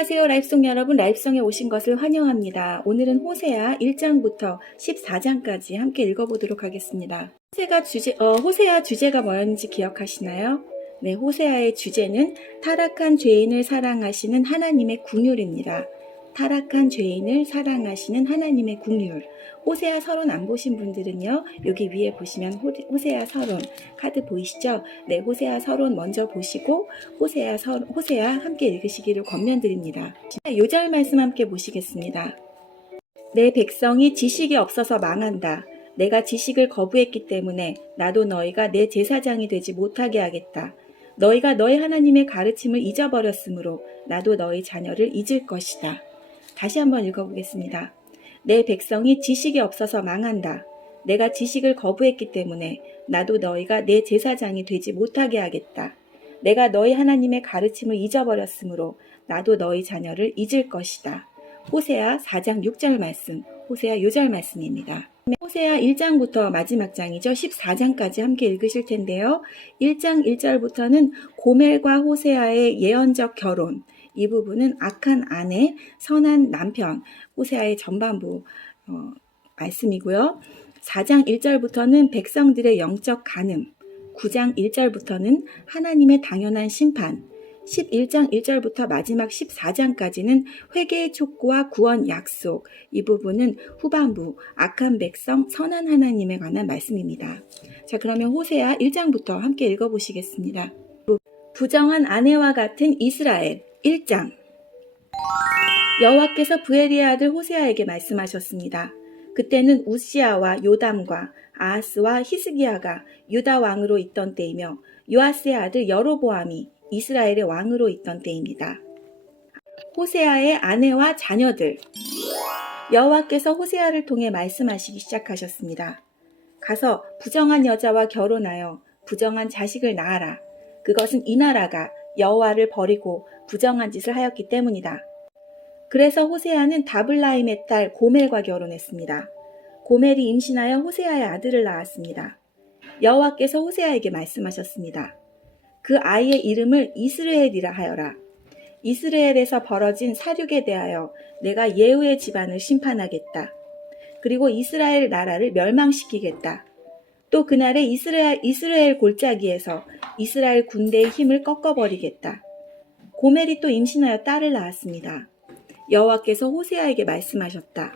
안녕하세요. 라이프송 여러분, 라이프송에 오신 것을 환영합니다. 오늘은 호세아 1장부터 14장까지 함께 읽어보도록 하겠습니다. 호세아 주제가 뭐였는지 기억하시나요? 네, 호세아의 주제는 타락한 죄인을 사랑하시는 하나님의 긍휼입니다. 타락한 죄인을 사랑하시는 하나님의 긍휼. 호세아 서론 안 보신 분들은요, 여기 위에 보시면 호세아 서론 카드 보이시죠? 네, 호세아 서론 먼저 보시고 호세아 함께 읽으시기를 권면드립니다. 요절 말씀 함께 보시겠습니다. 내 백성이 지식이 없어서 망한다. 내가 지식을 거부했기 때문에 나도 너희가 내 제사장이 되지 못하게 하겠다. 너희가 너희 하나님의 가르침을 잊어버렸으므로 나도 너희 자녀를 잊을 것이다. 다시 한번 읽어보겠습니다. 내 백성이 지식이 없어서 망한다. 내가 지식을 거부했기 때문에 나도 너희가 내 제사장이 되지 못하게 하겠다. 내가 너희 하나님의 가르침을 잊어버렸으므로 나도 너희 자녀를 잊을 것이다. 호세아 4장 6절 말씀, 호세아 요절 말씀입니다. 호세아 1장부터 마지막 장이죠. 14장까지 함께 읽으실 텐데요. 1장 1절부터는 고멜과 호세아의 예언적 결혼, 이 부분은 악한 아내, 선한 남편, 호세아의 전반부 말씀이고요. 4장 1절부터는 백성들의 영적 간음, 9장 1절부터는 하나님의 당연한 심판, 11장 1절부터 마지막 14장까지는 회개의 촉구와 구원 약속, 이 부분은 후반부 악한 백성 선한 하나님에 관한 말씀입니다. 자, 그러면 호세아 1장부터 함께 읽어보시겠습니다. 부정한 아내와 같은 이스라엘 1장. 여호와께서 부엘리의 아들 호세아에게 말씀하셨습니다. 그때는 우시아와 요담과 아하스와 히스기야가 유다 왕으로 있던 때이며 요아스의 아들 여로보암이 이스라엘의 왕으로 있던 때입니다. 호세아의 아내와 자녀들. 여호와께서 호세아를 통해 말씀하시기 시작하셨습니다. 가서 부정한 여자와 결혼하여 부정한 자식을 낳아라. 그것은 이 나라가 여호와를 버리고 부정한 짓을 하였기 때문이다. 그래서 호세아는 다블라임의 딸 고멜과 결혼했습니다. 고멜이 임신하여 호세아의 아들을 낳았습니다. 여호와께서 호세아에게 말씀하셨습니다. 그 아이의 이름을 이스르엘이라 하여라. 이스라엘에서 벌어진 사륙에 대하여 내가 예후의 집안을 심판하겠다. 그리고 이스라엘 나라를 멸망시키겠다. 또 그날에 이스라엘 골짜기에서 이스라엘 군대의 힘을 꺾어버리겠다. 고멜이 또 임신하여 딸을 낳았습니다. 여호와께서 호세아에게 말씀하셨다.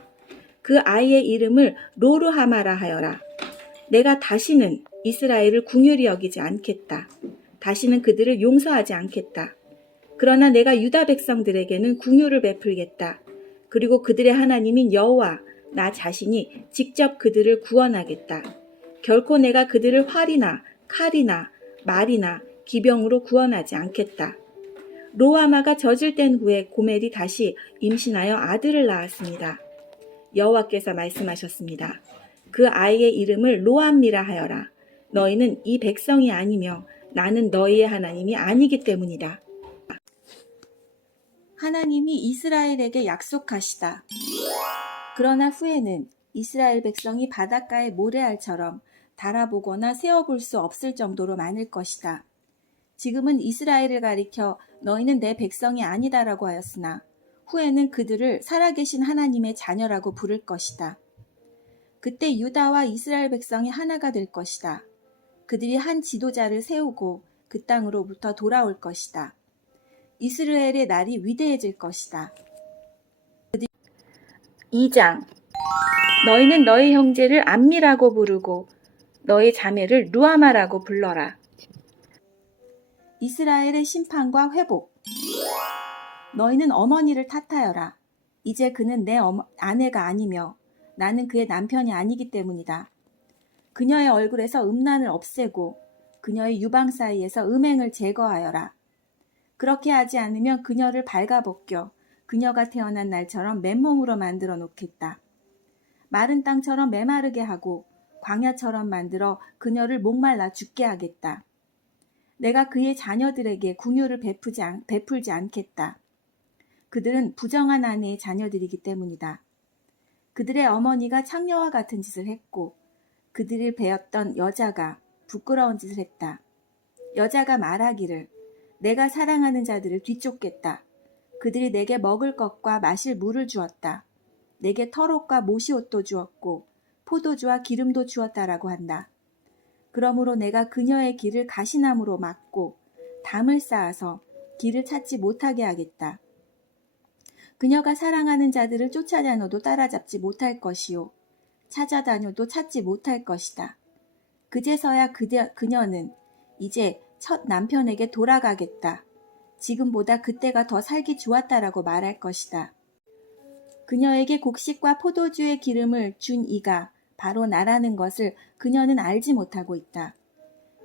그 아이의 이름을 로르하마라 하여라. 내가 다시는 이스라엘을 긍휼히 여기지 않겠다. 다시는 그들을 용서하지 않겠다. 그러나 내가 유다 백성들에게는 긍휼을 베풀겠다. 그리고 그들의 하나님인 여호와 나 자신이 직접 그들을 구원하겠다. 결코 내가 그들을 활이나 칼이나 말이나 기병으로 구원하지 않겠다. 로아마가 저질된 후에 고멜이 다시 임신하여 아들을 낳았습니다. 여호와께서 말씀하셨습니다. 그 아이의 이름을 로암미라 하여라. 너희는 이 백성이 아니며 나는 너희의 하나님이 아니기 때문이다. 하나님이 이스라엘에게 약속하시다. 그러나 후에는 이스라엘 백성이 바닷가의 모래알처럼 달아보거나 세어볼 수 없을 정도로 많을 것이다. 지금은 이스라엘을 가리켜 너희는 내 백성이 아니다라고 하였으나 후에는 그들을 살아계신 하나님의 자녀라고 부를 것이다. 그때 유다와 이스라엘 백성이 하나가 될 것이다. 그들이 한 지도자를 세우고 그 땅으로부터 돌아올 것이다. 이스라엘의 날이 위대해질 것이다. 2장. 너희는 너희 형제를 암미라고 부르고 너희 자매를 루아마라고 불러라. 이스라엘의 심판과 회복. 너희는 어머니를 탓하여라. 이제 그는 내 아내가 아니며 나는 그의 남편이 아니기 때문이다. 그녀의 얼굴에서 음란을 없애고 그녀의 유방 사이에서 음행을 제거하여라. 그렇게 하지 않으면 그녀를 발가벗겨 그녀가 태어난 날처럼 맨몸으로 만들어 놓겠다. 마른 땅처럼 메마르게 하고 광야처럼 만들어 그녀를 목말라 죽게 하겠다. 내가 그의 자녀들에게 긍휼을 베풀지 않겠다. 그들은 부정한 아내의 자녀들이기 때문이다. 그들의 어머니가 창녀와 같은 짓을 했고 그들을 베었던 여자가 부끄러운 짓을 했다. 여자가 말하기를 내가 사랑하는 자들을 뒤쫓겠다. 그들이 내게 먹을 것과 마실 물을 주었다. 내게 털옷과 모시옷도 주었고 포도주와 기름도 주었다라고 한다. 그러므로 내가 그녀의 길을 가시나무로 막고 담을 쌓아서 길을 찾지 못하게 하겠다. 그녀가 사랑하는 자들을 쫓아다녀도 따라잡지 못할 것이요 찾아다녀도 찾지 못할 것이다. 그제서야 그녀는 이제 첫 남편에게 돌아가겠다. 지금보다 그때가 더 살기 좋았다라고 말할 것이다. 그녀에게 곡식과 포도주의 기름을 준 이가 바로 나라는 것을 그녀는 알지 못하고 있다.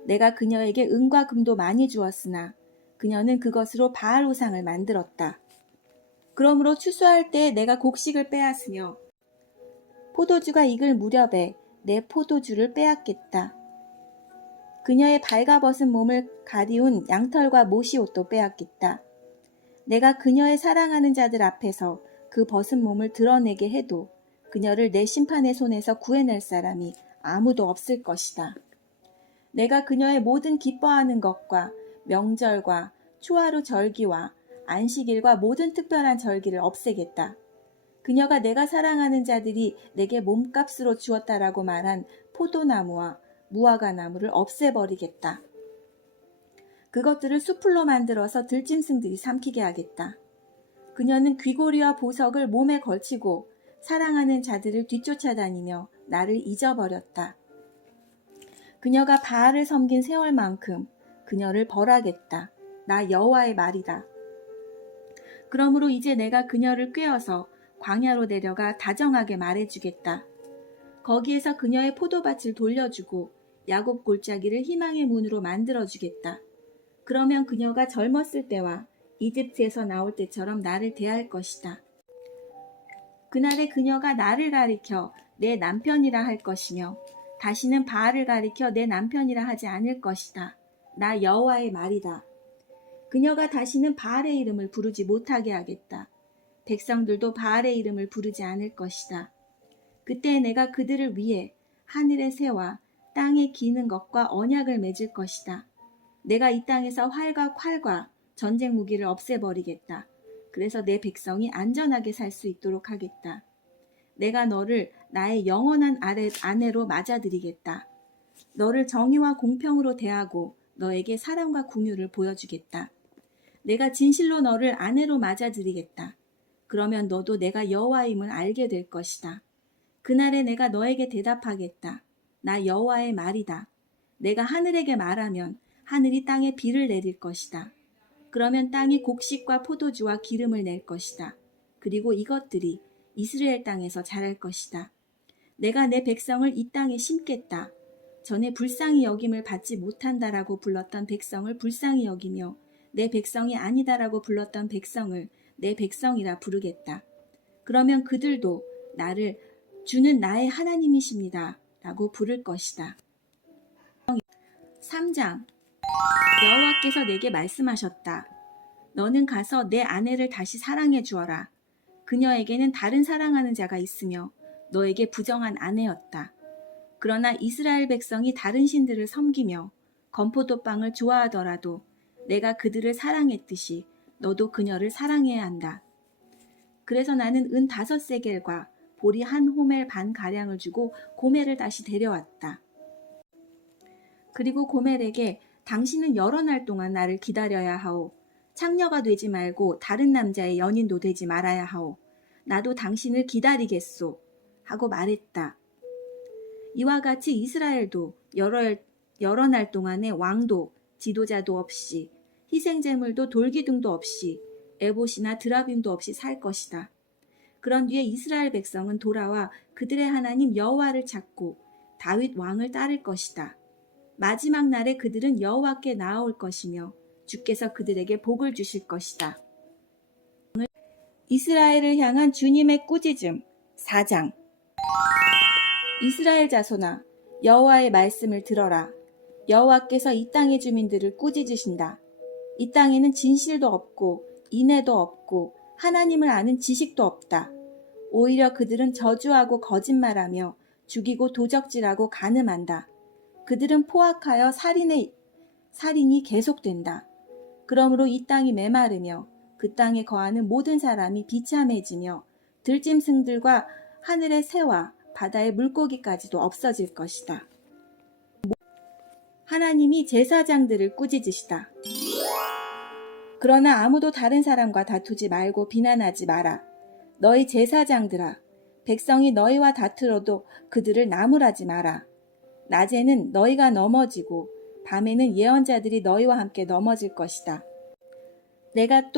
내가 그녀에게 은과 금도 많이 주었으나 그녀는 그것으로 바알 우상을 만들었다. 그러므로 추수할 때 내가 곡식을 빼앗으며 포도주가 익을 무렵에 내 포도주를 빼앗겠다. 그녀의 발가벗은 몸을 가리운 양털과 모시옷도 빼앗겠다. 내가 그녀의 사랑하는 자들 앞에서 그 벗은 몸을 드러내게 해도 그녀를 내 심판의 손에서 구해낼 사람이 아무도 없을 것이다. 내가 그녀의 모든 기뻐하는 것과 명절과 초하루 절기와 안식일과 모든 특별한 절기를 없애겠다. 그녀가 내가 사랑하는 자들이 내게 몸값으로 주었다라고 말한 포도나무와 무화과 나무를 없애버리겠다. 그것들을 수풀로 만들어서 들짐승들이 삼키게 하겠다. 그녀는 귀고리와 보석을 몸에 걸치고 사랑하는 자들을 뒤쫓아다니며 나를 잊어버렸다. 그녀가 바알을 섬긴 세월만큼 그녀를 벌하겠다. 나 여호와의 말이다. 그러므로 이제 내가 그녀를 꿰어서 광야로 데려가 다정하게 말해주겠다. 거기에서 그녀의 포도밭을 돌려주고 야곱 골짜기를 희망의 문으로 만들어주겠다. 그러면 그녀가 젊었을 때와 이집트에서 나올 때처럼 나를 대할 것이다. 그날에 그녀가 나를 가리켜 내 남편이라 할 것이며 다시는 바알을 가리켜 내 남편이라 하지 않을 것이다. 나 여호와의 말이다. 그녀가 다시는 바알의 이름을 부르지 못하게 하겠다. 백성들도 바알의 이름을 부르지 않을 것이다. 그때 내가 그들을 위해 하늘의 새와 땅에 기는 것과 언약을 맺을 것이다. 내가 이 땅에서 활과 콸과 전쟁 무기를 없애버리겠다. 그래서 내 백성이 안전하게 살 수 있도록 하겠다. 내가 너를 나의 영원한 아내로 맞아들이겠다. 너를 정의와 공평으로 대하고 너에게 사랑과 긍휼을 보여주겠다. 내가 진실로 너를 아내로 맞아들이겠다. 그러면 너도 내가 여호와임을 알게 될 것이다. 그날에 내가 너에게 대답하겠다. 나 여호와의 말이다. 내가 하늘에게 말하면 하늘이 땅에 비를 내릴 것이다. 그러면 땅이 곡식과 포도주와 기름을 낼 것이다. 그리고 이것들이 이스라엘 땅에서 자랄 것이다. 내가 내 백성을 이 땅에 심겠다. 전에 불쌍히 여김을 받지 못한다라고 불렀던 백성을 불쌍히 여기며 내 백성이 아니다라고 불렀던 백성을 내 백성이라 부르겠다. 그러면 그들도 나를 주는 나의 하나님이십니다 라고 부를 것이다. 3장 여호와께서 내게 말씀하셨다. 너는 가서 내 아내를 다시 사랑해 주어라. 그녀에게는 다른 사랑하는 자가 있으며 너에게 부정한 아내였다. 그러나 이스라엘 백성이 다른 신들을 섬기며 건포도빵을 좋아하더라도 내가 그들을 사랑했듯이 너도 그녀를 사랑해야 한다. 그래서 나는 은 5세겔과 보리 한 호멜 반 가량을 주고 고멜을 다시 데려왔다. 그리고 고멜에게 당신은 여러 날 동안 나를 기다려야 하오. 창녀가 되지 말고 다른 남자의 연인도 되지 말아야 하오. 나도 당신을 기다리겠소. 하고 말했다. 이와 같이 이스라엘도 여러 날 동안에 왕도 지도자도 없이 희생제물도 돌기둥도 없이 에봇이나 드라빔도 없이 살 것이다. 그런 뒤에 이스라엘 백성은 돌아와 그들의 하나님 여호와를 찾고 다윗 왕을 따를 것이다. 마지막 날에 그들은 여호와께 나아올 것이며 주께서 그들에게 복을 주실 것이다. 이스라엘을 향한 주님의 꾸짖음 4장 이스라엘 자손아 여호와의 말씀을 들어라. 여호와께서 이 땅의 주민들을 꾸짖으신다. 이 땅에는 진실도 없고 인애도 없고 하나님을 아는 지식도 없다. 오히려 그들은 저주하고 거짓말하며 죽이고 도적질하고 간음한다. 그들은 포악하여 살인이 계속된다. 그러므로 이 땅이 메마르며 그 땅에 거하는 모든 사람이 비참해지며 들짐승들과 하늘의 새와 바다의 물고기까지도 없어질 것이다. 하나님이 제사장들을 꾸짖으시다. 그러나 아무도 다른 사람과 다투지 말고 비난하지 마라. 너희 제사장들아, 백성이 너희와 다투어도 그들을 나무라지 마라. 낮에는 너희가 넘어지고 밤에는 예언자들이 너희와 함께 넘어질 것이다. 내가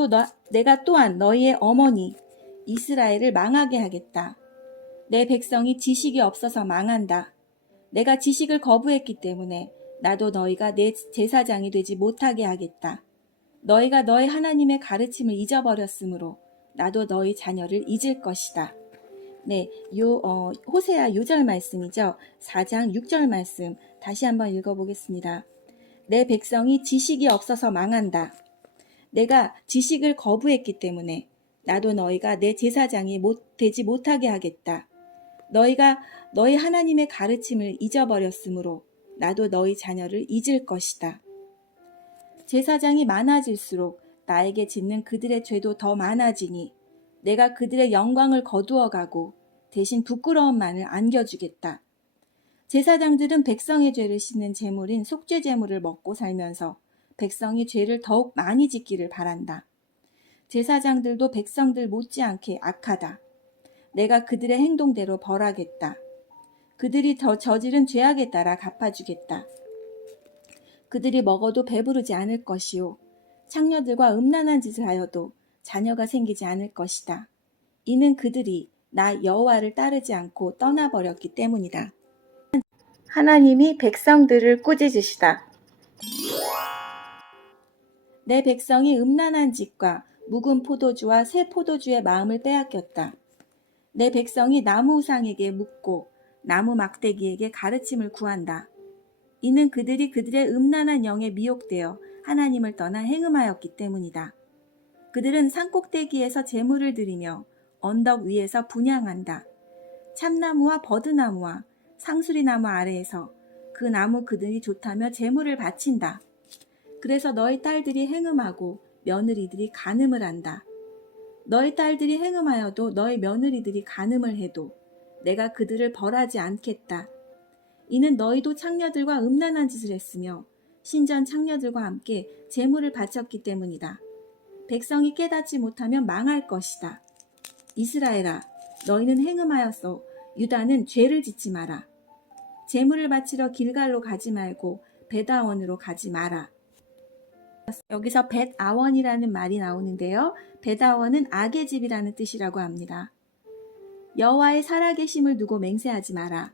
또한 너희의 어머니 이스라엘을 망하게 하겠다. 내 백성이 지식이 없어서 망한다. 내가 지식을 거부했기 때문에 나도 너희가 내 제사장이 되지 못하게 하겠다. 너희가 너희 하나님의 가르침을 잊어버렸으므로 나도 너희 자녀를 잊을 것이다. 네, 호세아 6절 말씀이죠. 4장 6절 말씀 다시 한번 읽어보겠습니다. 내 백성이 지식이 없어서 망한다. 내가 지식을 거부했기 때문에 나도 너희가 내 제사장이 되지 못하게 하겠다. 너희가 너희 하나님의 가르침을 잊어버렸으므로 나도 너희 자녀를 잊을 것이다. 제사장이 많아질수록 나에게 짓는 그들의 죄도 더 많아지니 내가 그들의 영광을 거두어 가고 대신 부끄러움만을 안겨주겠다. 제사장들은 백성의 죄를 씻는 제물인 속죄 제물을 먹고 살면서 백성이 죄를 더욱 많이 짓기를 바란다. 제사장들도 백성들 못지않게 악하다. 내가 그들의 행동대로 벌하겠다. 그들이 더 저지른 죄악에 따라 갚아주겠다. 그들이 먹어도 배부르지 않을 것이요. 창녀들과 음란한 짓을 하여도 자녀가 생기지 않을 것이다. 이는 그들이 나 여호와를 따르지 않고 떠나버렸기 때문이다. 하나님이 백성들을 꾸짖으시다. 내 백성이 음란한 짓과 묵은 포도주와 새 포도주의 마음을 빼앗겼다. 내 백성이 나무 우상에게 묻고 나무 막대기에게 가르침을 구한다. 이는 그들이 그들의 음란한 영에 미혹되어 하나님을 떠나 행음하였기 때문이다. 그들은 산꼭대기에서 제물을 드리며 언덕 위에서 분향한다. 참나무와 버드나무와 상수리나무 아래에서 그 나무 그들이 좋다며 제물을 바친다. 그래서 너희 딸들이 행음하고 며느리들이 간음을 한다. 너희 딸들이 행음하여도 너희 며느리들이 간음을 해도 내가 그들을 벌하지 않겠다. 이는 너희도 창녀들과 음란한 짓을 했으며 신전 창녀들과 함께 제물을 바쳤기 때문이다. 백성이 깨닫지 못하면 망할 것이다. 이스라엘아, 너희는 행음하였소. 유다는 죄를 짓지 마라. 제물을 바치러 길갈로 가지 말고 벳아원으로 가지 마라. 여기서 벳아원이라는 말이 나오는데요. 벳아원은 악의 집이라는 뜻이라고 합니다. 여호와의 살아계심을 두고 맹세하지 마라.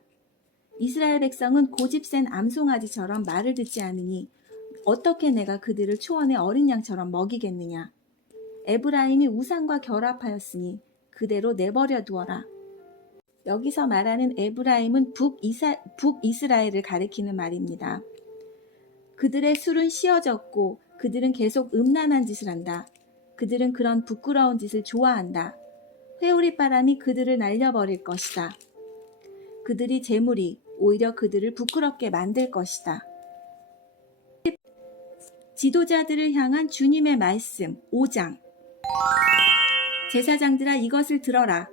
이스라엘 백성은 고집센 암송아지처럼 말을 듣지 않으니 어떻게 내가 그들을 초원의 어린 양처럼 먹이겠느냐. 에브라임이 우상과 결합하였으니 그대로 내버려 두어라. 여기서 말하는 에브라임은 북이스라엘을 가리키는 말입니다. 그들의 술은 씌어졌고 그들은 계속 음란한 짓을 한다. 그들은 그런 부끄러운 짓을 좋아한다. 회오리 바람이 그들을 날려버릴 것이다. 그들이 제물이 오히려 그들을 부끄럽게 만들 것이다. 지도자들을 향한 주님의 말씀 5장. 제사장들아 이것을 들어라.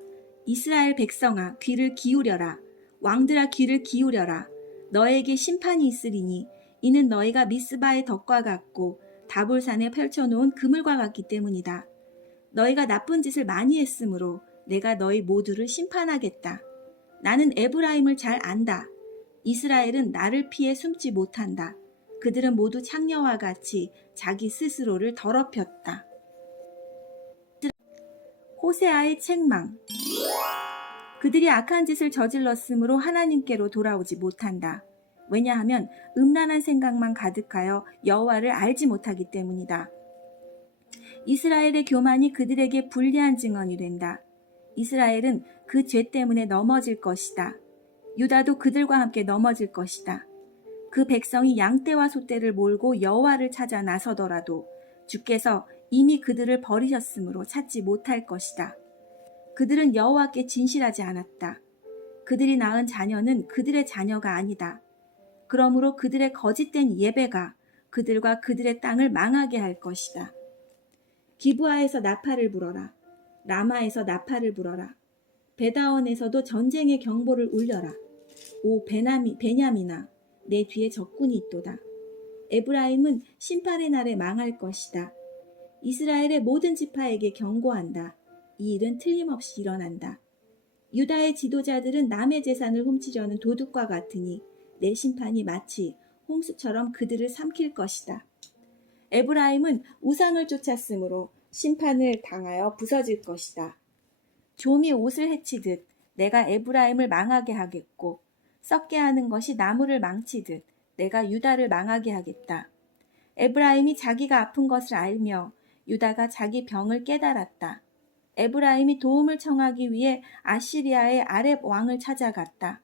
이스라엘 백성아 귀를 기울여라. 왕들아 귀를 기울여라. 너에게 심판이 있으리니 이는 너희가 미스바의 덕과 같고 다볼산에 펼쳐놓은 그물과 같기 때문이다. 너희가 나쁜 짓을 많이 했으므로 내가 너희 모두를 심판하겠다. 나는 에브라임을 잘 안다. 이스라엘은 나를 피해 숨지 못한다. 그들은 모두 창녀와 같이 자기 스스로를 더럽혔다. 호세아의 책망. 그들이 악한 짓을 저질렀으므로 하나님께로 돌아오지 못한다. 왜냐하면 음란한 생각만 가득하여 여호와를 알지 못하기 때문이다. 이스라엘의 교만이 그들에게 불리한 증언이 된다. 이스라엘은 그 죄 때문에 넘어질 것이다. 유다도 그들과 함께 넘어질 것이다. 그 백성이 양떼와 소떼를 몰고 여호와를 찾아 나서더라도 주께서 이미 그들을 버리셨으므로 찾지 못할 것이다. 그들은 여호와께 진실하지 않았다. 그들이 낳은 자녀는 그들의 자녀가 아니다. 그러므로 그들의 거짓된 예배가 그들과 그들의 땅을 망하게 할 것이다. 기브아에서 나팔을 불어라. 라마에서 나팔을 불어라. 베다원에서도 전쟁의 경보를 울려라. 오 베냐민아, 내 뒤에 적군이 있도다. 에브라임은 심판의 날에 망할 것이다. 이스라엘의 모든 지파에게 경고한다. 이 일은 틀림없이 일어난다. 유다의 지도자들은 남의 재산을 훔치려는 도둑과 같으니 내 심판이 마치 홍수처럼 그들을 삼킬 것이다. 에브라임은 우상을 쫓았으므로 심판을 당하여 부서질 것이다. 좀이 옷을 해치듯 내가 에브라임을 망하게 하겠고 썩게 하는 것이 나무를 망치듯 내가 유다를 망하게 하겠다. 에브라임이 자기가 아픈 것을 알며 유다가 자기 병을 깨달았다. 에브라임이 도움을 청하기 위해 아시리아의 아렙 왕을 찾아갔다.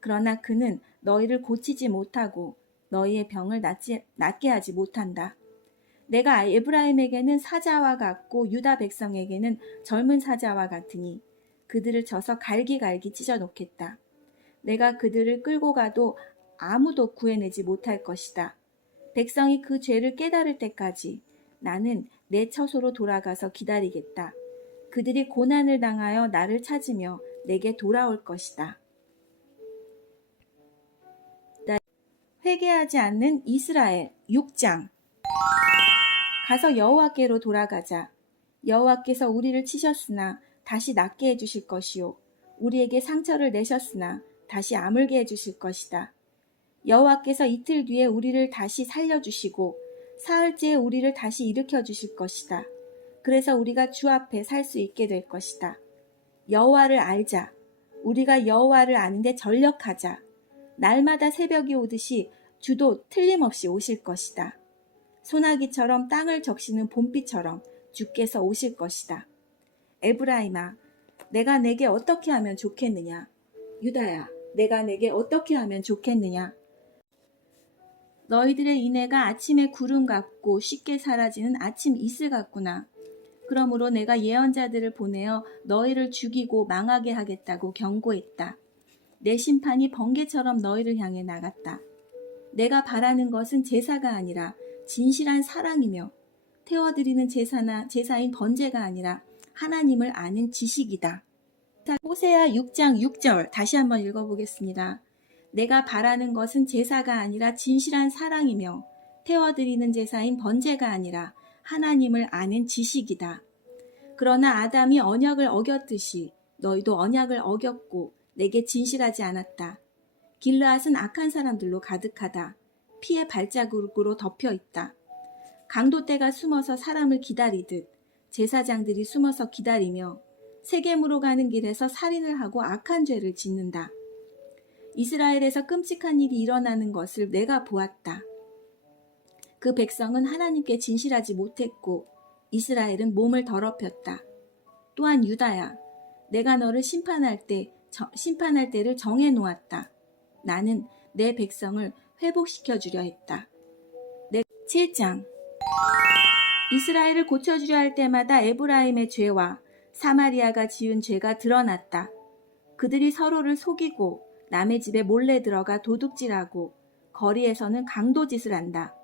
그러나 그는 너희를 고치지 못하고 너희의 병을 낫게 하지 못한다. 내가 에브라임에게는 사자와 같고 유다 백성에게는 젊은 사자와 같으니 그들을 쳐서 갈기갈기 찢어놓겠다. 내가 그들을 끌고 가도 아무도 구해내지 못할 것이다. 백성이 그 죄를 깨달을 때까지 나는 내 처소로 돌아가서 기다리겠다. 그들이 고난을 당하여 나를 찾으며 내게 돌아올 것이다. 회개하지 않는 이스라엘 6장. 가서 여호와께로 돌아가자. 여호와께서 우리를 치셨으나 다시 낫게 해주실 것이요 우리에게 상처를 내셨으나 다시 아물게 해주실 것이다. 여호와께서 이틀 뒤에 우리를 다시 살려주시고 사흘째에 우리를 다시 일으켜 주실 것이다. 그래서 우리가 주 앞에 살 수 있게 될 것이다. 여호와를 알자. 우리가 여호와를 아는데 전력하자. 날마다 새벽이 오듯이 주도 틀림없이 오실 것이다. 소나기처럼 땅을 적시는 봄비처럼 주께서 오실 것이다. 에브라임아, 내가 내게 어떻게 하면 좋겠느냐? 유다야, 내가 내게 어떻게 하면 좋겠느냐? 너희들의 인애가 아침의 구름 같고 쉽게 사라지는 아침 이슬 같구나. 그러므로 내가 예언자들을 보내어 너희를 죽이고 망하게 하겠다고 경고했다. 내 심판이 번개처럼 너희를 향해 나갔다. 내가 바라는 것은 제사가 아니라 진실한 사랑이며 태워드리는 제사인 번제가 아니라 하나님을 아는 지식이다. 호세아 6장 6절 다시 한번 읽어보겠습니다. 내가 바라는 것은 제사가 아니라 진실한 사랑이며 태워드리는 제사인 번제가 아니라 하나님을 아는 지식이다. 그러나 아담이 언약을 어겼듯이 너희도 언약을 어겼고 내게 진실하지 않았다. 길르앗은 악한 사람들로 가득하다. 피의 발자국으로 덮여 있다. 강도떼가 숨어서 사람을 기다리듯 제사장들이 숨어서 기다리며 세겜으로 가는 길에서 살인을 하고 악한 죄를 짓는다. 이스라엘에서 끔찍한 일이 일어나는 것을 내가 보았다. 그 백성은 하나님께 진실하지 못했고 이스라엘은 몸을 더럽혔다. 또한 유다야, 내가 너를 심판할 때를 정해 놓았다. 나는 내 백성을 회복시켜 주려 했다. 7장. 이스라엘을 고쳐주려 할 때마다 에브라임의 죄와 사마리아가 지은 죄가 드러났다. 그들이 서로를 속이고 남의 집에 몰래 들어가 도둑질하고 거리에서는 강도짓을 한다.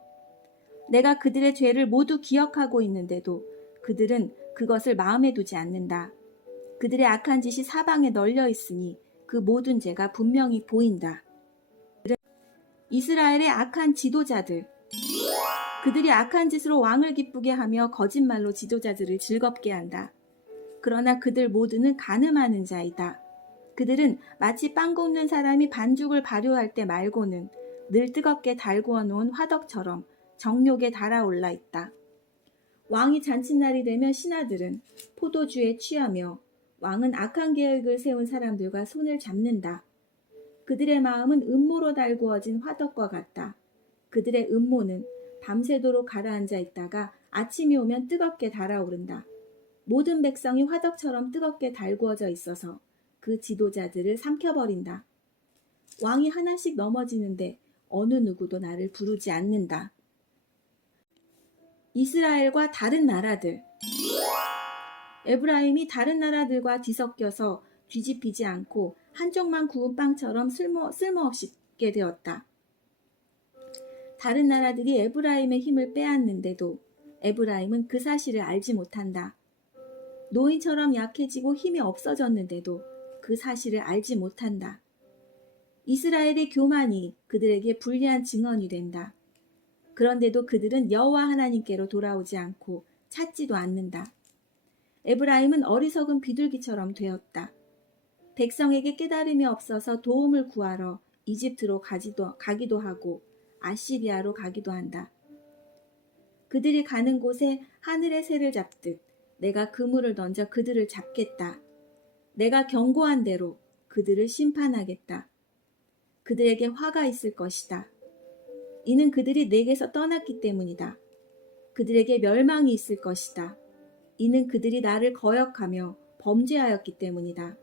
내가 그들의 죄를 모두 기억하고 있는데도 그들은 그것을 마음에 두지 않는다. 그들의 악한 짓이 사방에 널려 있으니 그 모든 죄가 분명히 보인다. 이스라엘의 악한 지도자들. 그들이 악한 짓으로 왕을 기쁘게 하며 거짓말로 지도자들을 즐겁게 한다. 그러나 그들 모두는 간음하는 자이다. 그들은 마치 빵 굽는 사람이 반죽을 발효할 때 말고는 늘 뜨겁게 달구어 놓은 화덕처럼 정욕에 달아올라 있다. 왕이 잔칫날이 되면 신하들은 포도주에 취하며 왕은 악한 계획을 세운 사람들과 손을 잡는다. 그들의 마음은 음모로 달구어진 화덕과 같다. 그들의 음모는 밤새도록 가라앉아 있다가 아침이 오면 뜨겁게 달아오른다. 모든 백성이 화덕처럼 뜨겁게 달구어져 있어서 그 지도자들을 삼켜버린다. 왕이 하나씩 넘어지는데 어느 누구도 나를 부르지 않는다. 이스라엘과 다른 나라들. 에브라임이 다른 나라들과 뒤섞여서 뒤집히지 않고 한쪽만 구운 빵처럼 쓸모없이 되었다. 다른 나라들이 에브라임의 힘을 빼앗는데도 에브라임은 그 사실을 알지 못한다. 노인처럼 약해지고 힘이 없어졌는데도 그 사실을 알지 못한다. 이스라엘의 교만이 그들에게 불리한 증언이 된다. 그런데도 그들은 여호와 하나님께로 돌아오지 않고 찾지도 않는다. 에브라임은 어리석은 비둘기처럼 되었다. 백성에게 깨달음이 없어서 도움을 구하러 이집트로 가기도 하고 아시리아로 가기도 한다. 그들이 가는 곳에 하늘의 새를 잡듯 내가 그물을 던져 그들을 잡겠다. 내가 경고한 대로 그들을 심판하겠다. 그들에게 화가 있을 것이다. 이는 그들이 내게서 떠났기 때문이다. 그들에게 멸망이 있을 것이다. 이는 그들이 나를 거역하며 범죄하였기 때문이다.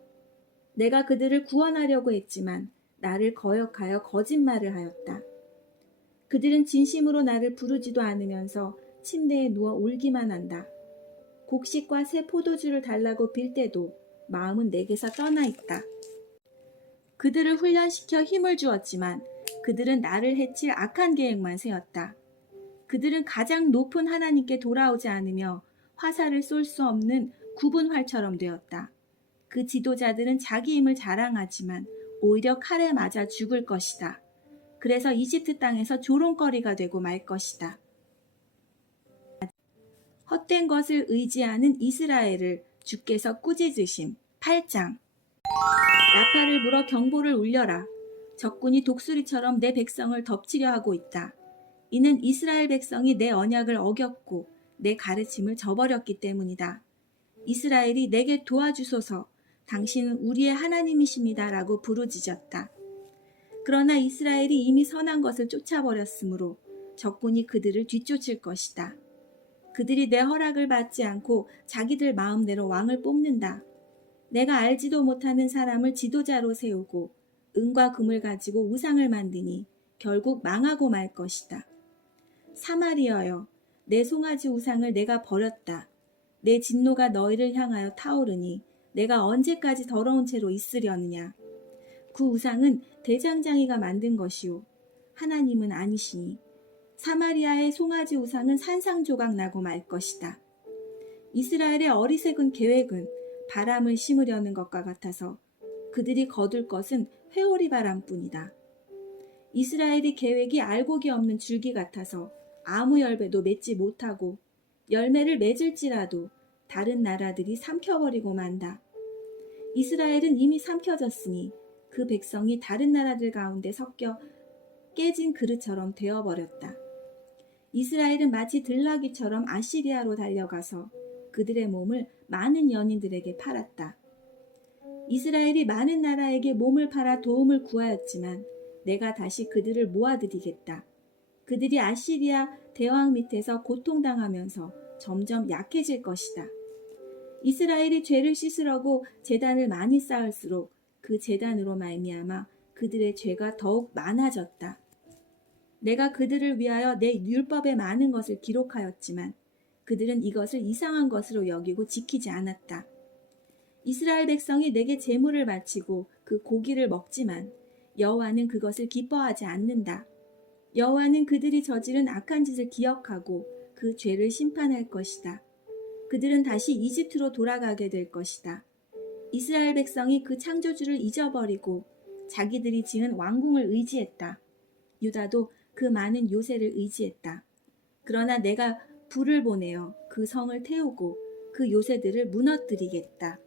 내가 그들을 구원하려고 했지만 나를 거역하여 거짓말을 하였다. 그들은 진심으로 나를 부르지도 않으면서 침대에 누워 울기만 한다. 곡식과 새 포도주를 달라고 빌 때도 마음은 내게서 떠나 있다. 그들을 훈련시켜 힘을 주었지만 그들은 나를 해칠 악한 계획만 세웠다. 그들은 가장 높은 하나님께 돌아오지 않으며 화살을 쏠 수 없는 굽은 활처럼 되었다. 그 지도자들은 자기 힘을 자랑하지만 오히려 칼에 맞아 죽을 것이다. 그래서 이집트 땅에서 조롱거리가 되고 말 것이다. 헛된 것을 의지하는 이스라엘을 주께서 꾸짖으심. 8장. 나팔을 불어 경보를 울려라. 적군이 독수리처럼 내 백성을 덮치려 하고 있다. 이는 이스라엘 백성이 내 언약을 어겼고 내 가르침을 저버렸기 때문이다. 이스라엘이 내게 도와주소서. 당신은 우리의 하나님이십니다. 라고 부르짖었다. 그러나 이스라엘이 이미 선한 것을 쫓아버렸으므로 적군이 그들을 뒤쫓을 것이다. 그들이 내 허락을 받지 않고 자기들 마음대로 왕을 뽑는다. 내가 알지도 못하는 사람을 지도자로 세우고 은과 금을 가지고 우상을 만드니 결국 망하고 말 것이다. 사마리아여, 내 송아지 우상을 내가 버렸다. 내 진노가 너희를 향하여 타오르니 내가 언제까지 더러운 채로 있으려느냐. 그 우상은 대장장이가 만든 것이요 하나님은 아니시니 사마리아의 송아지 우상은 산상조각 나고 말 것이다. 이스라엘의 어리석은 계획은 바람을 심으려는 것과 같아서 그들이 거둘 것은 회오리 바람뿐이다. 이스라엘의 계획이 알곡이 없는 줄기 같아서 아무 열매도 맺지 못하고 열매를 맺을지라도 다른 나라들이 삼켜버리고 만다. 이스라엘은 이미 삼켜졌으니 그 백성이 다른 나라들 가운데 섞여 깨진 그릇처럼 되어버렸다. 이스라엘은 마치 들나귀처럼 아시리아로 달려가서 그들의 몸을 많은 연인들에게 팔았다. 이스라엘이 많은 나라에게 몸을 팔아 도움을 구하였지만 내가 다시 그들을 모아들이겠다. 그들이 아시리아 대왕 밑에서 고통당하면서 점점 약해질 것이다. 이스라엘이 죄를 씻으려고 제단을 많이 쌓을수록 그 제단으로 말미암아 그들의 죄가 더욱 많아졌다. 내가 그들을 위하여 내 율법에 많은 것을 기록하였지만 그들은 이것을 이상한 것으로 여기고 지키지 않았다. 이스라엘 백성이 내게 제물을 바치고 그 고기를 먹지만 여호와는 그것을 기뻐하지 않는다. 여호와는 그들이 저지른 악한 짓을 기억하고 그 죄를 심판할 것이다. 그들은 다시 이집트로 돌아가게 될 것이다. 이스라엘 백성이 그 창조주를 잊어버리고 자기들이 지은 왕궁을 의지했다. 유다도 그 많은 요새를 의지했다. 그러나 내가 불을 보내어 그 성을 태우고 그 요새들을 무너뜨리겠다.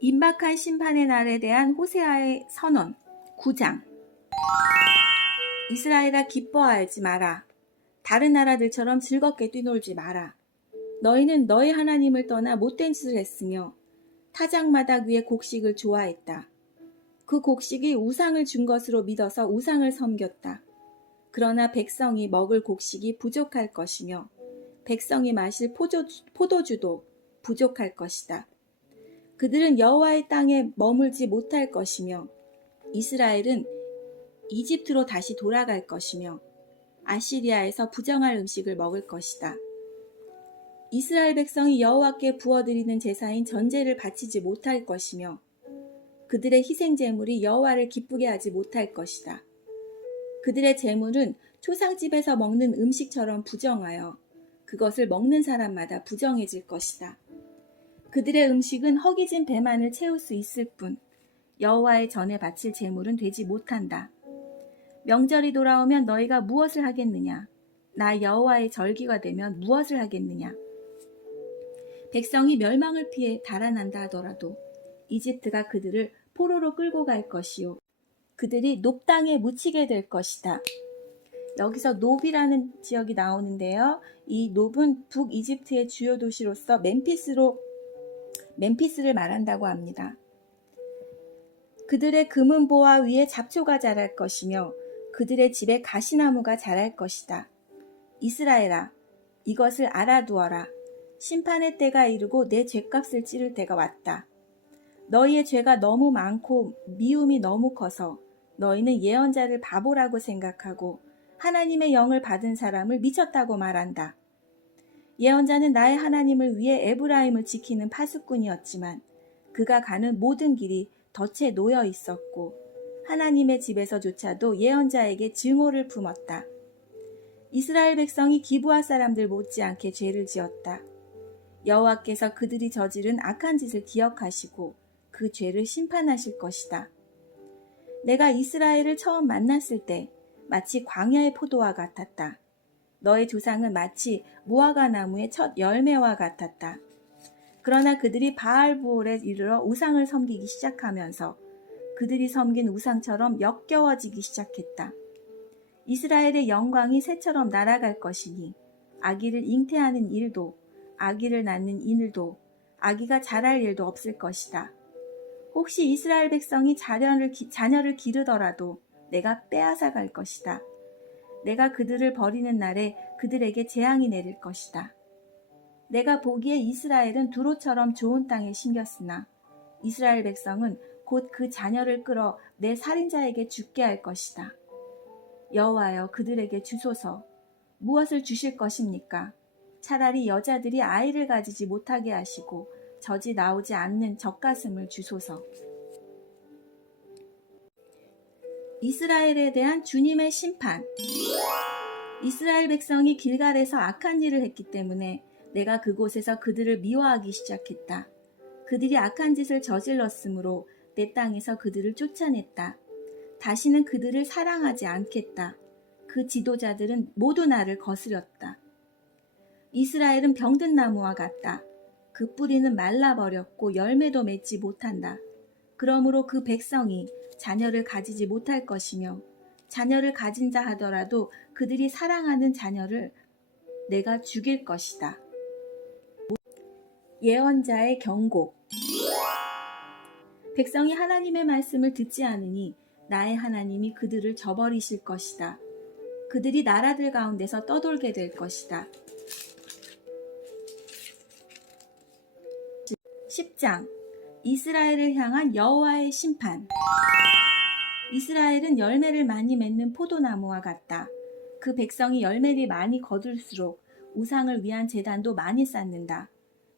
임박한 심판의 날에 대한 호세아의 선언 9장. 이스라엘아, 기뻐하지 마라. 다른 나라들처럼 즐겁게 뛰놀지 마라. 너희는 너희 하나님을 떠나 못된 짓을 했으며 타작마당 위에 곡식을 좋아했다. 그 곡식이 우상을 준 것으로 믿어서 우상을 섬겼다. 그러나 백성이 먹을 곡식이 부족할 것이며 백성이 마실 포도주도 부족할 것이다. 그들은 여호와의 땅에 머물지 못할 것이며 이스라엘은 이집트로 다시 돌아갈 것이며 아시리아에서 부정할 음식을 먹을 것이다. 이스라엘 백성이 여호와께 부어드리는 제사인 전제를 바치지 못할 것이며 그들의 희생 제물이 여호와를 기쁘게 하지 못할 것이다. 그들의 재물은 초상집에서 먹는 음식처럼 부정하여 그것을 먹는 사람마다 부정해질 것이다. 그들의 음식은 허기진 배만을 채울 수 있을 뿐 여호와의 전에 바칠 재물은 되지 못한다. 명절이 돌아오면 너희가 무엇을 하겠느냐? 나 여호와의 절기가 되면 무엇을 하겠느냐? 백성이 멸망을 피해 달아난다 하더라도 이집트가 그들을 포로로 끌고 갈 것이요. 그들이 높 땅에 묻히게 될 것이다. 여기서 노비라는 지역이 나오는데요. 이 노브는 북이집트의 주요 도시로서 멤피스를 말한다고 합니다. 그들의 금은 보화 위에 잡초가 자랄 것이며 그들의 집에 가시나무가 자랄 것이다. 이스라엘아, 이것을 알아두어라. 심판의 때가 이르고 내 죗값을 치를 때가 왔다. 너희의 죄가 너무 많고 미움이 너무 커서 너희는 예언자를 바보라고 생각하고 하나님의 영을 받은 사람을 미쳤다고 말한다. 예언자는 나의 하나님을 위해 에브라임을 지키는 파수꾼이었지만 그가 가는 모든 길이 덫에 놓여 있었고 하나님의 집에서조차도 예언자에게 증오를 품었다. 이스라엘 백성이 기브아 사람들 못지않게 죄를 지었다. 여호와께서 그들이 저지른 악한 짓을 기억하시고 그 죄를 심판하실 것이다. 내가 이스라엘을 처음 만났을 때 마치 광야의 포도와 같았다. 너의 조상은 마치 무화과 나무의 첫 열매와 같았다. 그러나 그들이 바알부올에 이르러 우상을 섬기기 시작하면서 그들이 섬긴 우상처럼 역겨워지기 시작했다. 이스라엘의 영광이 새처럼 날아갈 것이니 아기를 잉태하는 일도 아기를 낳는 일도 아기가 자랄 일도 없을 것이다. 혹시 이스라엘 백성이 자녀를 기르더라도 내가 빼앗아 갈 것이다. 내가 그들을 버리는 날에 그들에게 재앙이 내릴 것이다. 내가 보기에 이스라엘은 두로처럼 좋은 땅에 심겼으나 이스라엘 백성은 곧 그 자녀를 끌어 내 살인자에게 죽게 할 것이다. 여호와여, 그들에게 주소서. 무엇을 주실 것입니까? 차라리 여자들이 아이를 가지지 못하게 하시고 젖이 나오지 않는 젖가슴을 주소서. 이스라엘에 대한 주님의 심판. 이스라엘 백성이 길갈에서 악한 일을 했기 때문에 내가 그곳에서 그들을 미워하기 시작했다. 그들이 악한 짓을 저질렀으므로 내 땅에서 그들을 쫓아냈다. 다시는 그들을 사랑하지 않겠다. 그 지도자들은 모두 나를 거스렸다. 이스라엘은 병든 나무와 같다. 그 뿌리는 말라버렸고 열매도 맺지 못한다. 그러므로 그 백성이 자녀를 가지지 못할 것이며 자녀를 가진 자 하더라도 그들이 사랑하는 자녀를 내가 죽일 것이다. 예언자의 경고. 백성이 하나님의 말씀을 듣지 않으니 나의 하나님이 그들을 저버리실 것이다. 그들이 나라들 가운데서 떠돌게 될 것이다. 10장 이스라엘을 향한 여호와의 심판. 이스라엘은 열매를 많이 맺는 포도나무와 같다. 그 백성이 열매를 많이 거둘수록 우상을 위한 제단도 많이 쌓는다.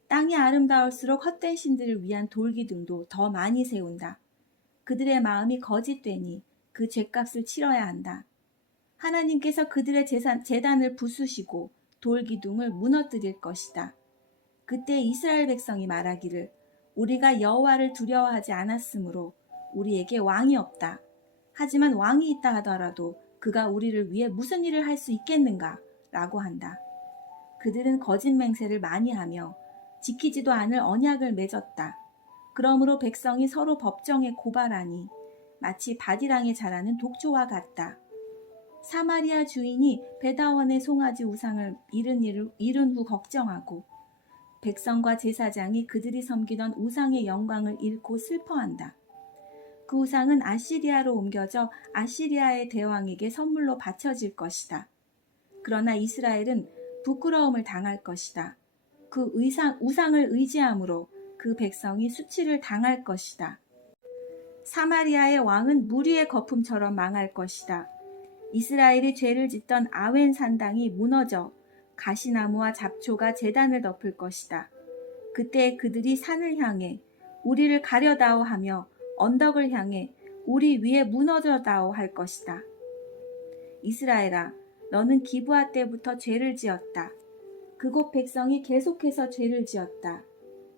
땅이 아름다울수록 헛된 신들을 위한 돌기둥도 더 많이 세운다. 그들의 마음이 거짓되니 그 죗값을 치러야 한다. 하나님께서 그들의 제단을 부수시고 돌기둥을 무너뜨릴 것이다. 그때 이스라엘 백성이 말하기를 우리가 여호와를 두려워하지 않았으므로 우리에게 왕이 없다. 하지만 왕이 있다 하더라도 그가 우리를 위해 무슨 일을 할 수 있겠는가? 라고 한다. 그들은 거짓 맹세를 많이 하며 지키지도 않을 언약을 맺었다. 그러므로 백성이 서로 법정에 고발하니 마치 바디랑에 자라는 독초와 같다. 사마리아 주인이 베다원의 송아지 우상을 잃은 후 걱정하고 백성과 제사장이 그들이 섬기던 우상의 영광을 잃고 슬퍼한다. 그 우상은 아시리아로 옮겨져 아시리아의 대왕에게 선물로 바쳐질 것이다. 그러나 이스라엘은 부끄러움을 당할 것이다. 그 우상을 의지함으로 그 백성이 수치를 당할 것이다. 사마리아의 왕은 무리의 거품처럼 망할 것이다. 이스라엘이 죄를 짓던 아웬 산당이 무너져 가시나무와 잡초가 제단을 덮을 것이다. 그때 그들이 산을 향해 우리를 가려다오 하며 언덕을 향해 우리 위에 무너져다오 할 것이다. 이스라엘아, 너는 기브아 때부터 죄를 지었다. 그곳 백성이 계속해서 죄를 지었다.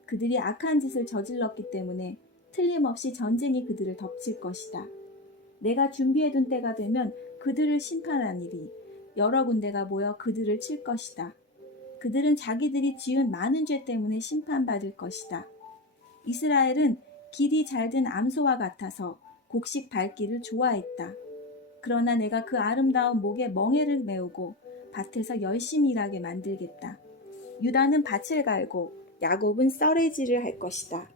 그들이 악한 짓을 저질렀기 때문에 틀림없이 전쟁이 그들을 덮칠 것이다. 내가 준비해둔 때가 되면 그들을 심판하니리 여러 군데가 모여 그들을 칠 것이다. 그들은 자기들이 지은 많은 죄 때문에 심판받을 것이다. 이스라엘은 길이 잘든 암소와 같아서 곡식 밟기를 좋아했다. 그러나 내가 그 아름다운 목에 멍에를 메우고 밭에서 열심히 일하게 만들겠다. 유다는 밭을 갈고 야곱은 썰매질을 할 것이다.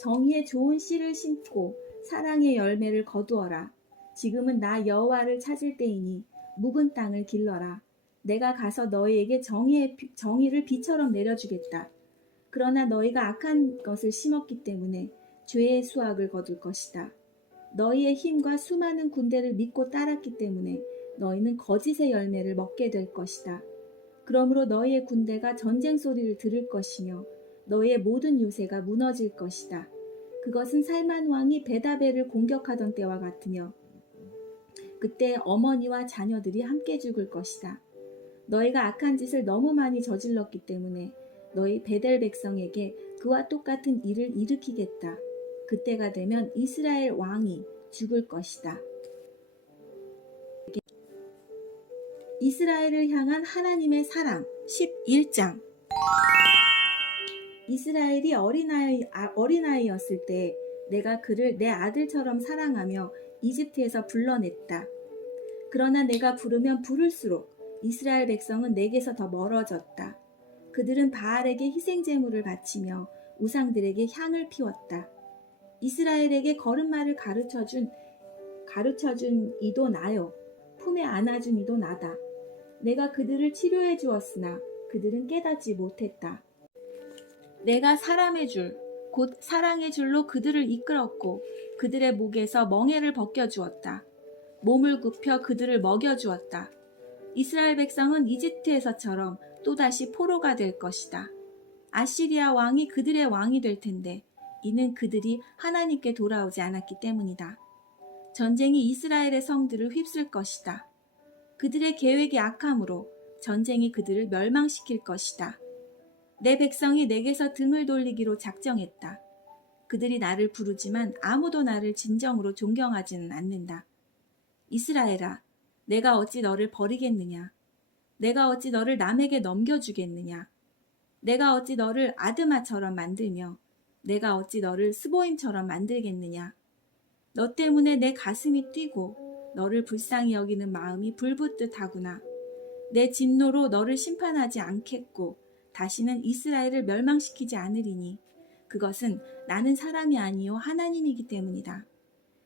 정의의 좋은 씨를 심고 사랑의 열매를 거두어라. 지금은 나 여호와를 찾을 때이니 묵은 땅을 길러라. 내가 가서 너희에게 정의를 비처럼 내려주겠다. 그러나 너희가 악한 것을 심었기 때문에 죄의 수확을 거둘 것이다. 너희의 힘과 수많은 군대를 믿고 따랐기 때문에 너희는 거짓의 열매를 먹게 될 것이다. 그러므로 너희의 군대가 전쟁 소리를 들을 것이며 너희의 모든 요새가 무너질 것이다. 그것은 살만 왕이 베다벨을 공격하던 때와 같으며 그때 어머니와 자녀들이 함께 죽을 것이다. 너희가 악한 짓을 너무 많이 저질렀기 때문에 너희 베델 백성에게 그와 똑같은 일을 일으키겠다. 그때가 되면 이스라엘 왕이 죽을 것이다. 이스라엘을 향한 하나님의 사랑 11장. 이스라엘이 어린아이였을 때 내가 그를 내 아들처럼 사랑하며 이집트에서 불러냈다. 그러나 내가 부르면 부를수록 이스라엘 백성은 내게서 더 멀어졌다. 그들은 바알에게 희생제물을 바치며 우상들에게 향을 피웠다. 이스라엘에게 걸음마를 가르쳐준 이도 나요. 품에 안아준 이도 나다. 내가 그들을 치료해 주었으나 그들은 깨닫지 못했다. 내가 사람의 줄, 곧 사랑의 줄로 그들을 이끌었고 그들의 목에서 멍에를 벗겨주었다. 몸을 굽혀 그들을 먹여주었다. 이스라엘 백성은 이집트에서처럼 또다시 포로가 될 것이다. 아시리아 왕이 그들의 왕이 될 텐데 이는 그들이 하나님께 돌아오지 않았기 때문이다. 전쟁이 이스라엘의 성들을 휩쓸 것이다. 그들의 계획이 악함으로 전쟁이 그들을 멸망시킬 것이다. 내 백성이 내게서 등을 돌리기로 작정했다. 그들이 나를 부르지만 아무도 나를 진정으로 존경하지는 않는다. 이스라엘아, 내가 어찌 너를 버리겠느냐? 내가 어찌 너를 남에게 넘겨주겠느냐? 내가 어찌 너를 아드마처럼 만들며 내가 어찌 너를 스보임처럼 만들겠느냐? 너 때문에 내 가슴이 뛰고 너를 불쌍히 여기는 마음이 불붙듯 하구나. 내 진노로 너를 심판하지 않겠고 다시는 이스라엘을 멸망시키지 않으리니 그것은 나는 사람이 아니요 하나님이기 때문이다.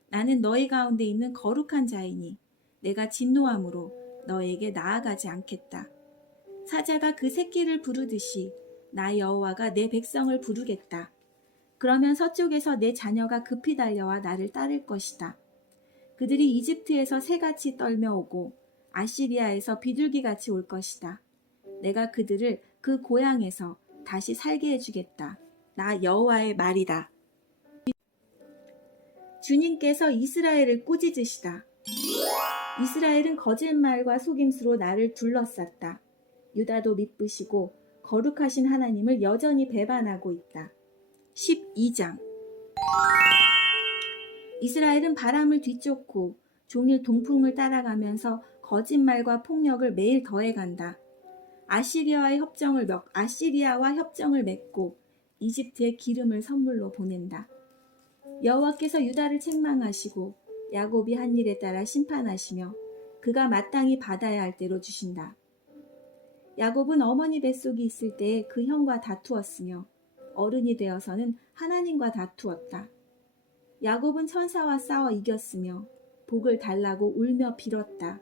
나는 너희 가운데 있는 거룩한 자이니 내가 진노함으로 너에게 나아가지 않겠다. 사자가 그 새끼를 부르듯이 나 여호와가 내 백성을 부르겠다. 그러면 서쪽에서 내 자녀가 급히 달려와 나를 따를 것이다. 그들이 이집트에서 새같이 떨며 오고 아시리아에서 비둘기같이 올 것이다. 내가 그들을 그 고향에서 다시 살게 해주겠다. 나 여호와의 말이다. 주님께서 이스라엘을 꾸짖으시다. 이스라엘은 거짓말과 속임수로 나를 둘러쌌다. 유다도 미쁘시고 거룩하신 하나님을 여전히 배반하고 있다. 12장. 이스라엘은 바람을 뒤쫓고 종일 동풍을 따라가면서 거짓말과 폭력을 매일 더해간다. 아시리아와 협정을 맺고 이집트에 기름을 선물로 보낸다. 여호와께서 유다를 책망하시고 야곱이 한 일에 따라 심판하시며 그가 마땅히 받아야 할 대로 주신다. 야곱은 어머니 뱃속이 있을 때에 그 형과 다투었으며 어른이 되어서는 하나님과 다투었다. 야곱은 천사와 싸워 이겼으며 복을 달라고 울며 빌었다.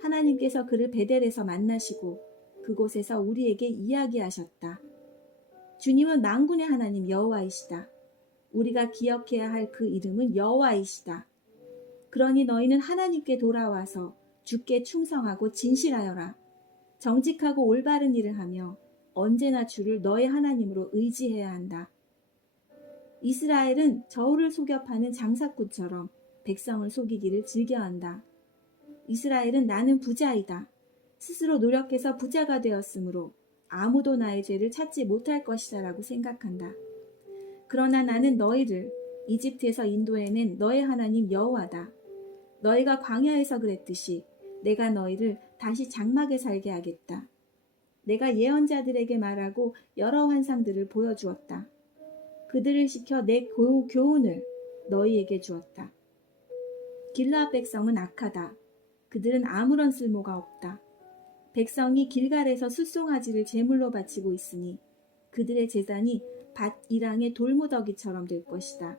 하나님께서 그를 베델에서 만나시고 그곳에서 우리에게 이야기하셨다. 주님은 만군의 하나님 여호와이시다. 우리가 기억해야 할 그 이름은 여호와이시다. 그러니 너희는 하나님께 돌아와서 주께 충성하고 진실하여라. 정직하고 올바른 일을 하며 언제나 주를 너의 하나님으로 의지해야 한다. 이스라엘은 저울을 속여 파는 장사꾼처럼 백성을 속이기를 즐겨한다. 이스라엘은 나는 부자이다. 스스로 노력해서 부자가 되었으므로 아무도 나의 죄를 찾지 못할 것이다 라고 생각한다. 그러나 나는 너희를 이집트에서 인도해낸 너의 하나님 여호와다. 너희가 광야에서 그랬듯이 내가 너희를 다시 장막에 살게 하겠다. 내가 예언자들에게 말하고 여러 환상들을 보여주었다. 그들을 시켜 내 교훈을 너희에게 주었다. 길르앗 백성은 악하다. 그들은 아무런 쓸모가 없다. 백성이 길갈에서 숫송아지를 제물로 바치고 있으니 그들의 제단이 밭 이랑의 돌무더기처럼 될 것이다.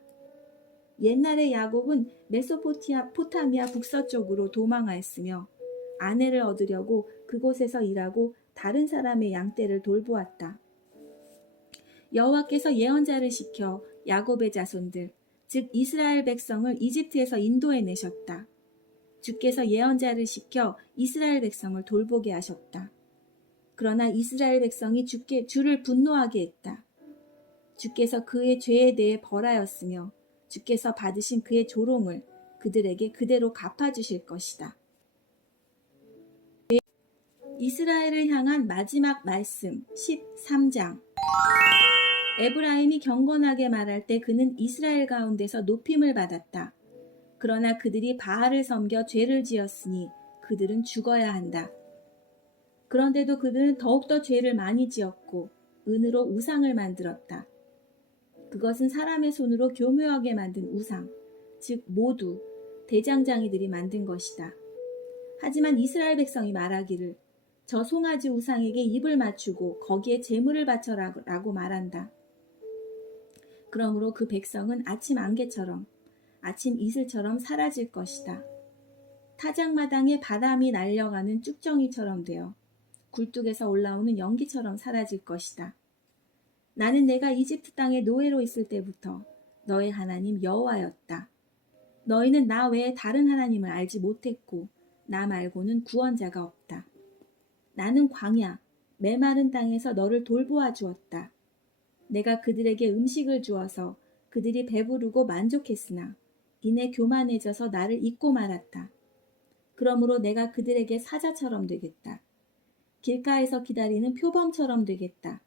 옛날에 야곱은 메소포타미아 북서쪽으로 도망하였으며 아내를 얻으려고 그곳에서 일하고 다른 사람의 양떼를 돌보았다. 여호와께서 예언자를 시켜 야곱의 자손들, 즉 이스라엘 백성을 이집트에서 인도해내셨다. 주께서 예언자를 시켜 이스라엘 백성을 돌보게 하셨다. 그러나 이스라엘 백성이 주를 분노하게 했다. 주께서 그의 죄에 대해 벌하였으며 주께서 받으신 그의 조롱을 그들에게 그대로 갚아주실 것이다. 이스라엘을 향한 마지막 말씀 13장. 에브라임이 경건하게 말할 때 그는 이스라엘 가운데서 높임을 받았다. 그러나 그들이 바알을 섬겨 죄를 지었으니 그들은 죽어야 한다. 그런데도 그들은 더욱더 죄를 많이 지었고 은으로 우상을 만들었다. 그것은 사람의 손으로 교묘하게 만든 우상, 즉 모두 대장장이들이 만든 것이다. 하지만 이스라엘 백성이 말하기를 저 송아지 우상에게 입을 맞추고 거기에 제물을 바쳐라고 말한다. 그러므로 그 백성은 아침 안개처럼 아침 이슬처럼 사라질 것이다. 타작마당에 바람이 날려가는 쭉정이처럼 되어 굴뚝에서 올라오는 연기처럼 사라질 것이다. 나는 내가 이집트 땅에 노예로 있을 때부터 너의 하나님 여호와였다. 너희는 나 외에 다른 하나님을 알지 못했고 나 말고는 구원자가 없다. 나는 광야, 메마른 땅에서 너를 돌보아 주었다. 내가 그들에게 음식을 주어서 그들이 배부르고 만족했으나 이내 교만해져서 나를 잊고 말았다. 그러므로 내가 그들에게 사자처럼 되겠다. 길가에서 기다리는 표범처럼 되겠다.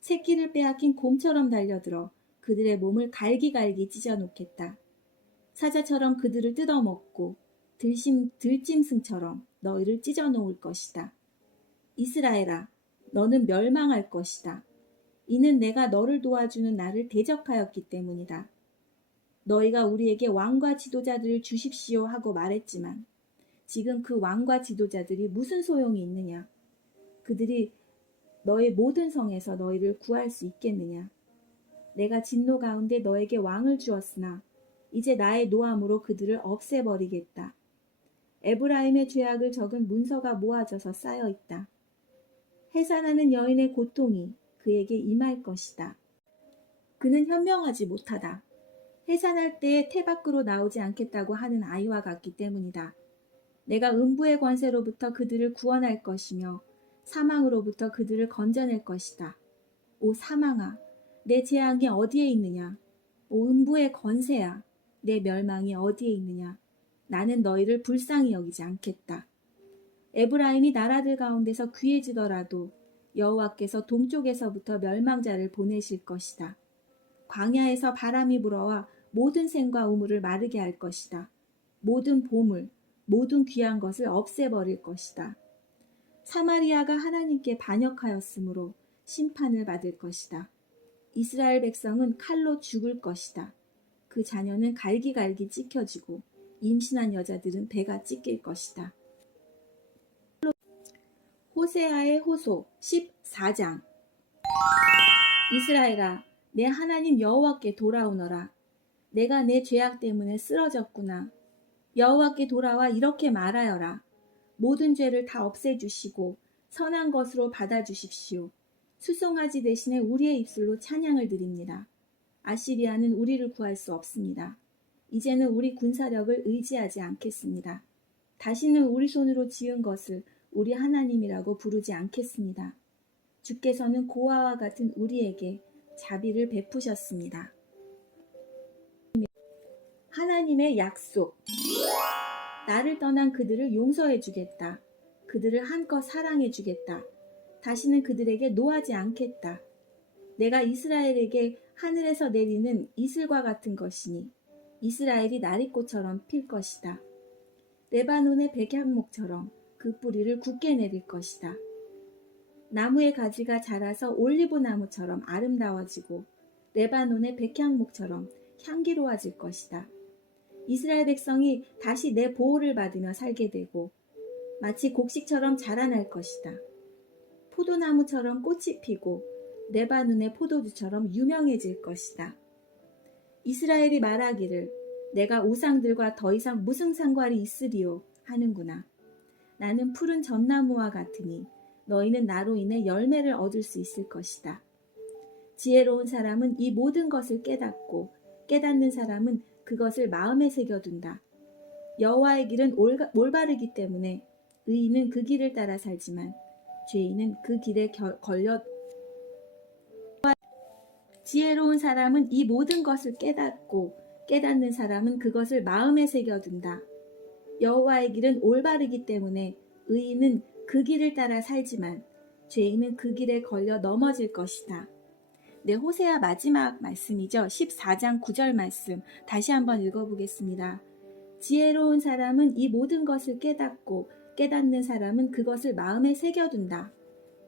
새끼를 빼앗긴 곰처럼 달려들어 그들의 몸을 갈기갈기 찢어놓겠다. 사자처럼 그들을 뜯어먹고 들짐승처럼 너희를 찢어놓을 것이다. 이스라엘아, 너는 멸망할 것이다. 이는 내가 너를 도와주는 나를 대적하였기 때문이다. 너희가 우리에게 왕과 지도자들을 주십시오 하고 말했지만 지금 그 왕과 지도자들이 무슨 소용이 있느냐? 그들이 너의 모든 성에서 너희를 구할 수 있겠느냐? 내가 진노 가운데 너에게 왕을 주었으나 이제 나의 노함으로 그들을 없애버리겠다. 에브라임의 죄악을 적은 문서가 모아져서 쌓여 있다. 해산하는 여인의 고통이 그에게 임할 것이다. 그는 현명하지 못하다. 해산할 때에 태 밖으로 나오지 않겠다고 하는 아이와 같기 때문이다. 내가 음부의 권세로부터 그들을 구원할 것이며 사망으로부터 그들을 건져낼 것이다. 오 사망아, 내 재앙이 어디에 있느냐? 오 음부의 권세야, 내 멸망이 어디에 있느냐? 나는 너희를 불쌍히 여기지 않겠다. 에브라임이 나라들 가운데서 귀해지더라도 여호와께서 동쪽에서부터 멸망자를 보내실 것이다. 광야에서 바람이 불어와 모든 생과 우물을 마르게 할 것이다. 모든 보물, 모든 귀한 것을 없애버릴 것이다. 사마리아가 하나님께 반역하였으므로 심판을 받을 것이다. 이스라엘 백성은 칼로 죽을 것이다. 그 자녀는 갈기갈기 찢겨지고 임신한 여자들은 배가 찢길 것이다. 호세아의 호소 14장. 이스라엘아, 내 하나님 여호와께 돌아오너라. 내가 내 죄악 때문에 쓰러졌구나. 여호와께 돌아와 이렇게 말하여라. 모든 죄를 다 없애주시고 선한 것으로 받아주십시오. 수송아지 대신에 우리의 입술로 찬양을 드립니다. 아시리아는 우리를 구할 수 없습니다. 이제는 우리 군사력을 의지하지 않겠습니다. 다시는 우리 손으로 지은 것을 우리 하나님이라고 부르지 않겠습니다. 주께서는 고아와 같은 우리에게 자비를 베푸셨습니다. 하나님의 약속. 나를 떠난 그들을 용서해 주겠다. 그들을 한껏 사랑해 주겠다. 다시는 그들에게 노하지 않겠다. 내가 이스라엘에게 하늘에서 내리는 이슬과 같은 것이니 이스라엘이 나리꽃처럼 필 것이다. 레바논의 백향목처럼 그 뿌리를 굳게 내릴 것이다. 나무의 가지가 자라서 올리브 나무처럼 아름다워지고 레바논의 백향목처럼 향기로워질 것이다. 이스라엘 백성이 다시 내 보호를 받으며 살게 되고 마치 곡식처럼 자라날 것이다. 포도나무처럼 꽃이 피고 레바논의 포도주처럼 유명해질 것이다. 이스라엘이 말하기를 내가 우상들과 더 이상 무슨 상관이 있으리요 하는구나. 나는 푸른 전나무와 같으니 너희는 나로 인해 열매를 얻을 수 있을 것이다. 지혜로운 사람은 이 모든 것을 깨닫고 깨닫는 사람은 그것을 마음에 새겨둔다. 여호와의 길은 올바르기 때문에 의인은 그 길을 따라 살지만 죄인은 그 길에 걸려 지혜로운 사람은 이 모든 것을 깨닫고 깨닫는 사람은 그것을 마음에 새겨둔다. 여호와의 길은 올바르기 때문에 의인은 그 길을 따라 살지만 죄인은 그 길에 걸려 넘어질 것이다. 네, 호세아 마지막 말씀이죠. 14장 9절 말씀 다시 한번 읽어보겠습니다. 지혜로운 사람은 이 모든 것을 깨닫고 깨닫는 사람은 그것을 마음에 새겨둔다.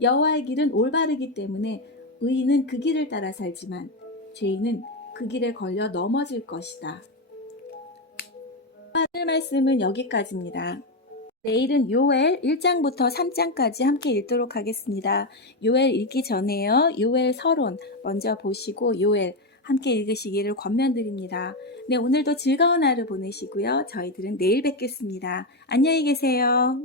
여호와의 길은 올바르기 때문에 의인은 그 길을 따라 살지만 죄인은 그 길에 걸려 넘어질 것이다. 오늘 말씀은 여기까지입니다. 내일은 요엘 1장부터 3장까지 함께 읽도록 하겠습니다. 요엘 읽기 전에요. 요엘 서론 먼저 보시고 요엘 함께 읽으시기를 권면드립니다. 네, 오늘도 즐거운 하루 보내시고요. 저희들은 내일 뵙겠습니다. 안녕히 계세요.